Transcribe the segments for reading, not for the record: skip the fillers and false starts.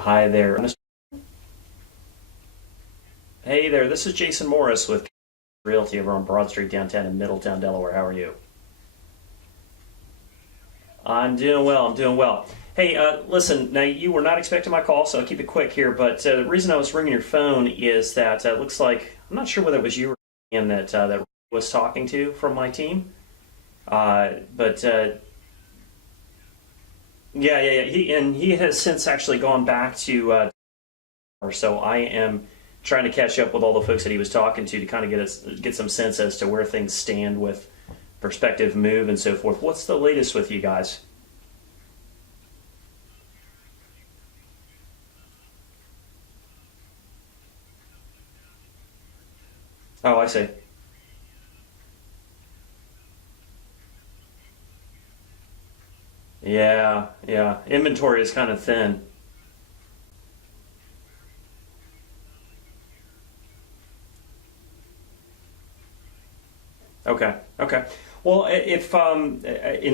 Hi there. Hey there, this is Jason Morris with Realty over on Broad Street downtown in Middletown, Delaware. How are you? I'm doing well. I'm doing well. Hey, listen, now you were not expecting my call, so I'll keep it quick here. But the reason I was ringing your phone is that it looks like, I'm not sure whether it was you or Ian that was talking to from my team. But yeah. He has since actually gone back to, so I am trying to catch up with all the folks that he was talking to kind of get some sense as to where things stand with prospective move and so forth. What's the latest with you guys? Oh, I see. Yeah. Inventory is kind of thin. Okay. Well, if and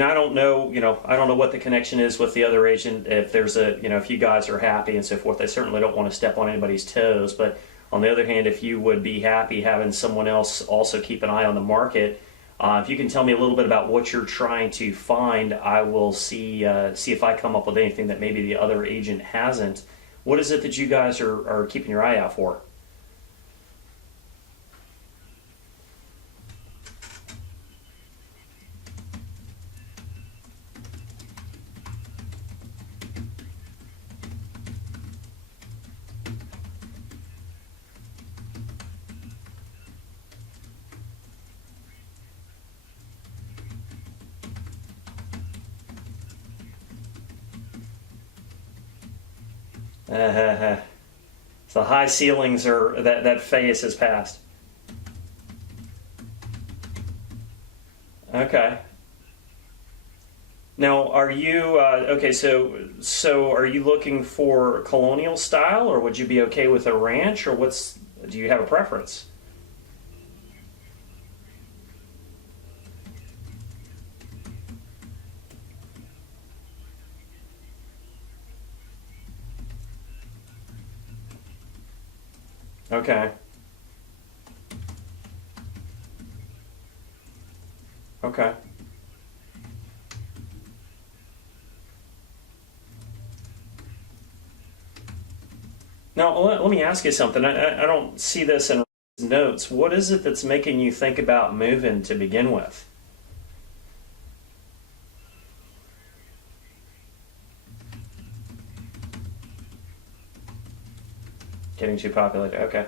I don't know, I don't know what the connection is with the other agent. If there's if you guys are happy and so forth, I certainly don't want to step on anybody's toes. But on the other hand, if you would be happy having someone else also keep an eye on the market, if you can tell me a little bit about what you're trying to find, I will see if I come up with anything that maybe the other agent hasn't. What is it that you guys are keeping your eye out for? Uh, the high ceilings are that phase has passed. Okay. Now, are you okay? So are you looking for colonial style, or would you be okay with a ranch, or what's? Do you have a preference? Okay. Okay. Now, let me ask you something. I don't see this in notes. What is it that's making you think about moving to begin with? Getting too populated. Okay.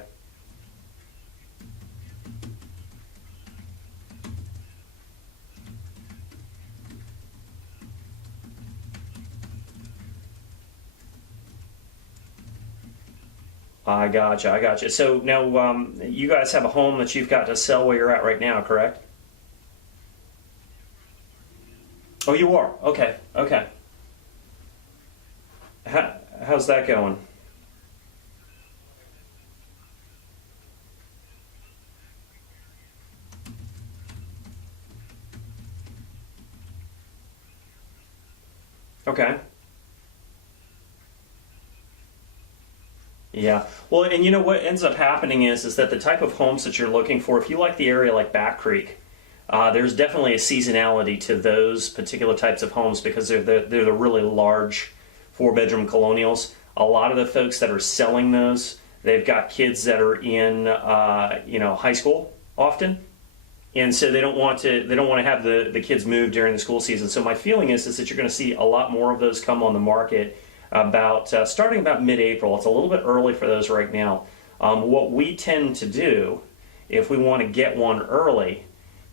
I gotcha. So now, you guys have a home that you've got to sell where you're at right now, correct? Oh, you are. Okay. How's that going? Okay. Yeah. Well, and you know what ends up happening is that the type of homes that you're looking for, if you like the area like Back Creek, there's definitely a seasonality to those particular types of homes because they're the really large four-bedroom colonials. A lot of the folks that are selling those, they've got kids that are in high school often, and so they don't want to have the kids move during the school season. So my feeling is that you're going to see a lot more of those come on the market about starting about mid-April. It's a little bit early for those right now. What we tend to do if we want to get one early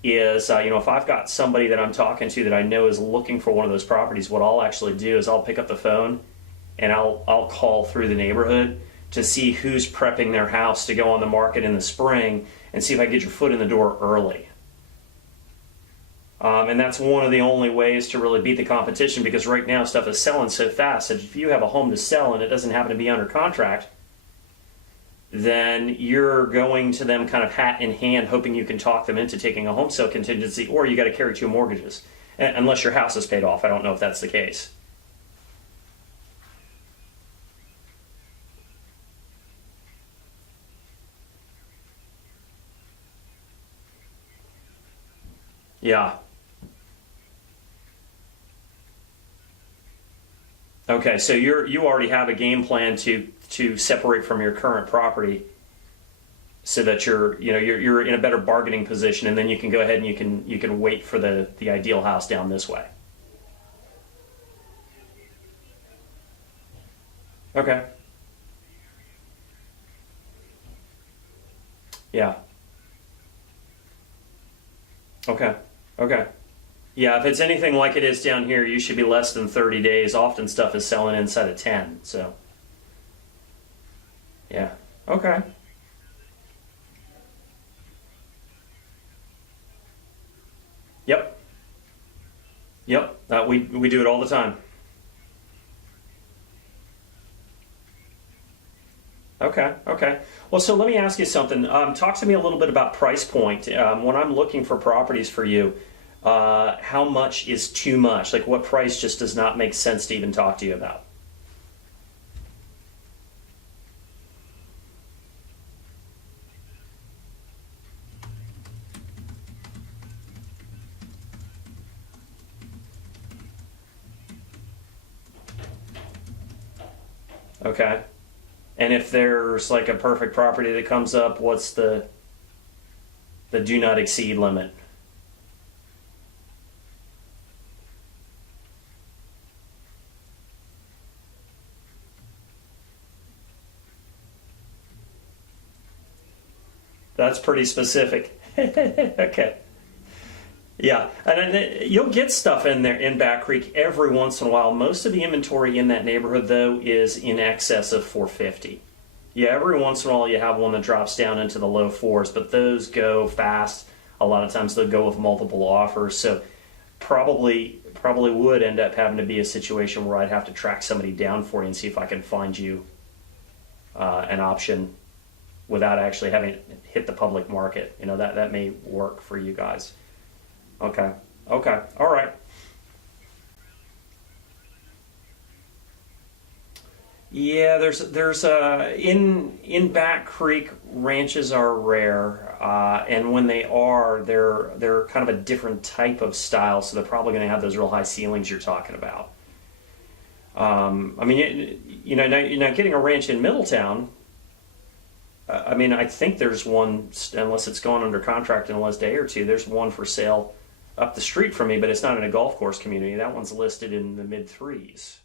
is if I've got somebody that I'm talking to that I know is looking for one of those properties, what I'll actually do is I'll pick up the phone and I'll call through the neighborhood to see who's prepping their house to go on the market in the spring and see if I can get your foot in the door early. And that's one of the only ways to really beat the competition because right now stuff is selling so fast that if you have a home to sell and it doesn't happen to be under contract, then you're going to them kind of hat in hand hoping you can talk them into taking a home sale contingency, or you got to carry two mortgages. Unless your house is paid off. I don't know if that's the case. Yeah. Okay, so you already have a game plan to separate from your current property, so that you're in a better bargaining position, and then you can go ahead and you can wait for the ideal house down this way. Okay. Yeah. Okay. Okay. Yeah, if it's anything like it is down here, you should be less than 30 days. Often stuff is selling inside of 10. So, yeah. Okay. Yep. Yep. We do it all the time. Okay. Okay. Well, so let me ask you something. Talk to me a little bit about price point. When I'm looking for properties for you, how much is too much? Like, what price just does not make sense to even talk to you about? Okay. And if there's like a perfect property that comes up, what's the do not exceed limit? That's pretty specific. Okay. Yeah, and then you'll get stuff in there in Back Creek every once in a while. Most of the inventory in that neighborhood, though, is in excess of 450. Yeah, every once in a while you have one that drops down into the low fours, but those go fast. A lot of times they'll go with multiple offers, so probably would end up having to be a situation where I'd have to track somebody down for you and see if I can find you an option without actually having it hit the public market. That may work for you guys. Okay. Okay. All right. Yeah, in Back Creek, ranches are rare, and when they are, they're kind of a different type of style, so they're probably going to have those real high ceilings you're talking about. I mean, now getting a ranch in Middletown. I mean, I think there's one, unless it's gone under contract in the last day or two. There's one for sale up the street from me, but it's not in a golf course community. That one's listed in the mid threes.